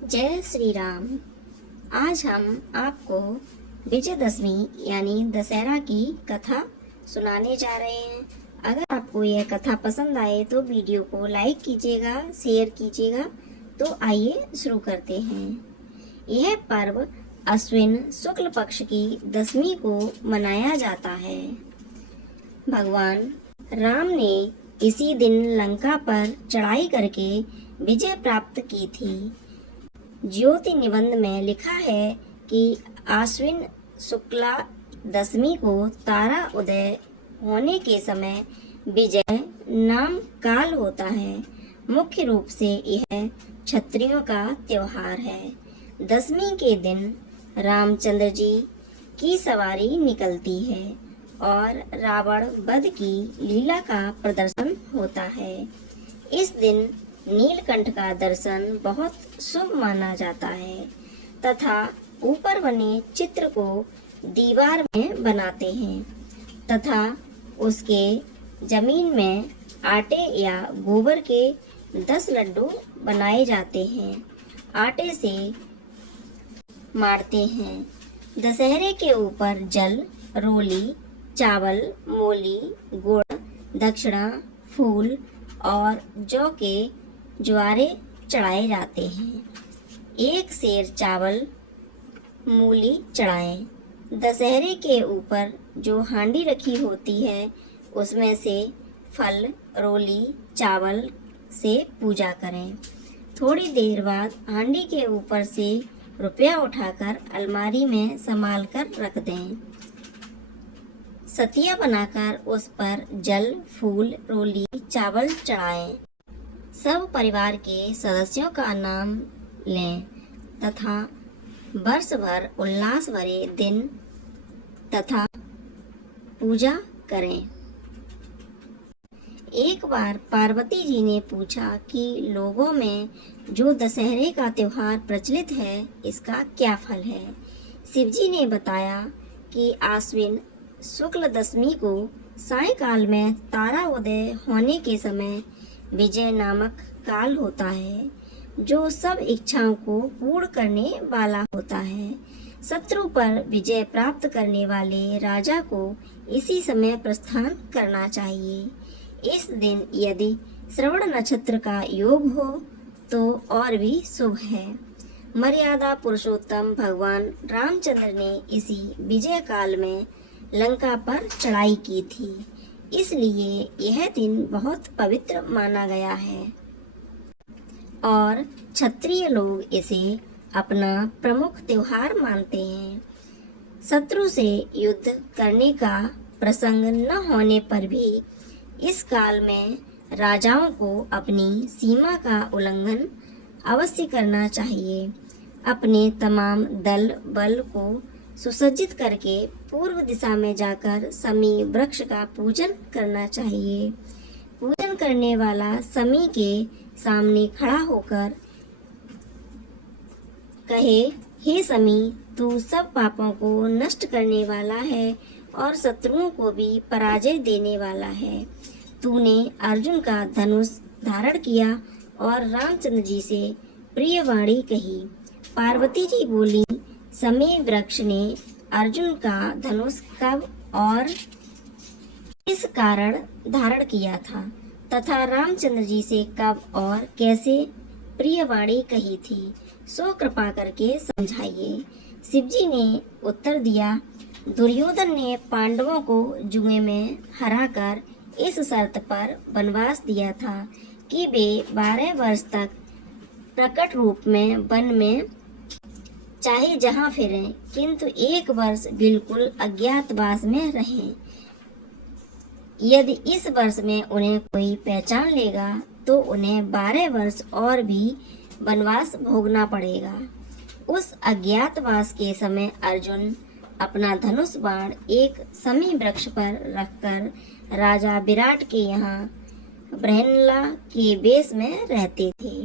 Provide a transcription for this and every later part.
जय श्री राम। आज हम आपको विजयदशमी यानी दशहरा की कथा सुनाने जा रहे हैं। अगर आपको यह कथा पसंद आए तो वीडियो को लाइक कीजिएगा, शेयर कीजिएगा। तो आइए शुरू करते हैं। यह पर्व अश्विन शुक्ल पक्ष की दशमी को मनाया जाता है। भगवान राम ने इसी दिन लंका पर चढ़ाई करके विजय प्राप्त की थी। ज्योति निबंध में लिखा है कि आश्विन शुक्ला दशमी को तारा उदय होने के समय विजय नाम काल होता है। मुख्य रूप से यह क्षत्रियों का त्योहार है। दशमी के दिन रामचंद्र जी की सवारी निकलती है और रावण वध की लीला का प्रदर्शन होता है। इस दिन नीलकंठ का दर्शन बहुत शुभ माना जाता है तथा ऊपर बने चित्र को दीवार में बनाते हैं तथा उसके जमीन में आटे या गोबर के 10 लड्डू बनाए जाते हैं। आटे से मारते हैं। दशहरे के ऊपर जल, रोली, चावल, मूली, गुड़, दक्षिणा, फूल और जौ के ज्वारे चढ़ाए जाते हैं। एक सेर चावल, मूली चढ़ाएं। दशहरे के ऊपर जो हांडी रखी होती है उसमें से फल, रोली, चावल से पूजा करें। थोड़ी देर बाद हांडी के ऊपर से रुपया उठाकर अलमारी में संभाल कर रख दें। सतिया बनाकर उस पर जल, फूल, रोली, चावल चढ़ाएं। सब परिवार के सदस्यों का नाम लें तथा वर्ष भर उल्लास भरे दिन तथा पूजा करें। एक बार पार्वती जी ने पूछा कि लोगों में जो दशहरे का त्योहार प्रचलित है इसका क्या फल है। शिवजी ने बताया कि आश्विन शुक्ल दशमी को सायंकाल में तारा उदय होने के समय विजय नामक काल होता है जो सब इच्छाओं को पूर्ण करने वाला होता है। शत्रु पर विजय प्राप्त करने वाले राजा को इसी समय प्रस्थान करना चाहिए। इस दिन यदि श्रवण नक्षत्र का योग हो तो और भी शुभ है। मर्यादा पुरुषोत्तम भगवान रामचंद्र ने इसी विजय काल में लंका पर चढ़ाई की थी, इसलिए यह दिन बहुत पवित्र माना गया है और क्षत्रिय लोग इसे अपना प्रमुख त्योहार मानते हैं। शत्रु से युद्ध करने का प्रसंग न होने पर भी इस काल में राजाओं को अपनी सीमा का उल्लंघन अवश्य करना चाहिए। अपने तमाम दल बल को सुसज्जित करके पूर्व दिशा में जाकर समी वृक्ष का पूजन करना चाहिए। पूजन करने वाला समी के सामने खड़ा होकर कहे, हे समी, तू सब पापों को नष्ट करने वाला है और शत्रुओं को भी पराजय देने वाला है। तूने अर्जुन का धनुष धारण किया और रामचंद्र जी से प्रिय वाणी कही। पार्वती जी बोली, समी वृक्ष ने अर्जुन का धनुष कब और किस कारण धारण किया था तथा रामचंद्र जी से कब और कैसे प्रिय वाणी कही थी, सो कृपा करके समझाइए। शिवजी ने उत्तर दिया, दुर्योधन ने पांडवों को जुए में हराकर इस शर्त पर वनवास दिया था कि वे 12 वर्ष तक प्रकट रूप में वन में चाहे जहाँ फिरें, किंतु 1 वर्ष बिल्कुल अज्ञातवास में रहें। यदि इस वर्ष में उन्हें कोई पहचान लेगा तो उन्हें 12 वर्ष और भी वनवास भोगना पड़ेगा। उस अज्ञातवास के समय अर्जुन अपना धनुष बाण एक समी वृक्ष पर रखकर राजा विराट के यहाँ ब्रहनला के वेश में रहते थे।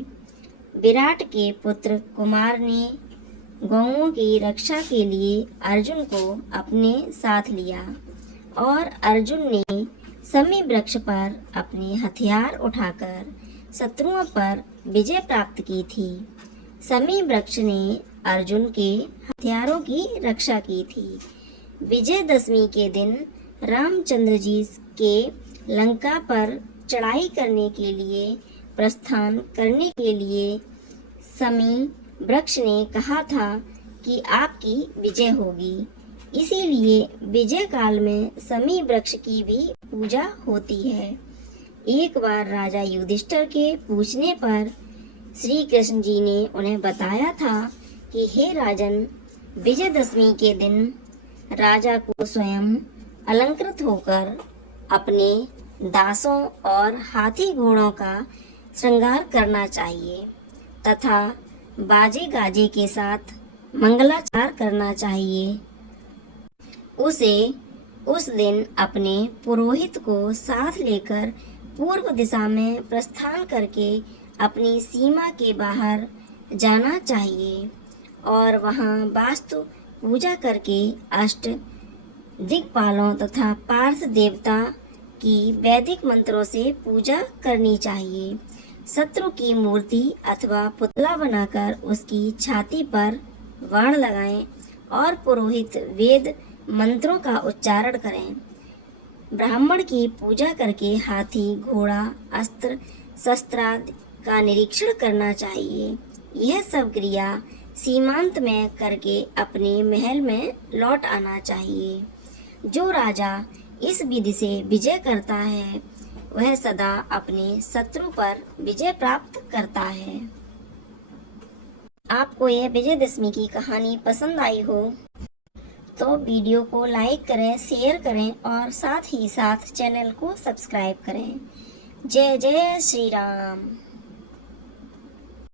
विराट के पुत्र कुमार ने गौओं की रक्षा के लिए अर्जुन को अपने साथ लिया और अर्जुन ने समी वृक्ष पर अपने हथियार उठाकर शत्रुओं पर विजय प्राप्त की थी। समी वृक्ष ने अर्जुन के हथियारों की रक्षा की थी। विजयदशमी के दिन रामचंद्र जी के लंका पर चढ़ाई करने के लिए प्रस्थान करने के लिए समी वृक्ष ने कहा था कि आपकी विजय होगी। इसीलिए विजय काल में समी वृक्ष की भी पूजा होती है। एक बार राजा युधिष्ठिर के पूछने पर श्री कृष्ण जी ने उन्हें बताया था कि हे राजन, विजयदशमी के दिन राजा को स्वयं अलंकृत होकर अपने दासों और हाथी घोड़ों का श्रृंगार करना चाहिए तथा बाजे गाजे के साथ मंगलाचार करना चाहिए। उसे उस दिन अपने पुरोहित को साथ लेकर पूर्व दिशा में प्रस्थान करके अपनी सीमा के बाहर जाना चाहिए और वहां वास्तु पूजा करके अष्ट दिक्पालों तथा पार्थ देवता की वैदिक मंत्रों से पूजा करनी चाहिए। शत्रु की मूर्ति अथवा पुतला बनाकर उसकी छाती पर बाण लगाएं और पुरोहित वेद मंत्रों का उच्चारण करें। ब्राह्मण की पूजा करके हाथी घोड़ा अस्त्र शस्त्रादि का निरीक्षण करना चाहिए। यह सब क्रिया सीमांत में करके अपने महल में लौट आना चाहिए। जो राजा इस विधि से विजय करता है वह सदा अपने शत्रु पर विजय प्राप्त करता है। आपको यह विजयदशमी की कहानी पसंद आई हो तो वीडियो को लाइक करें, शेयर करें और साथ ही साथ चैनल को सब्सक्राइब करें। जय जय श्री राम।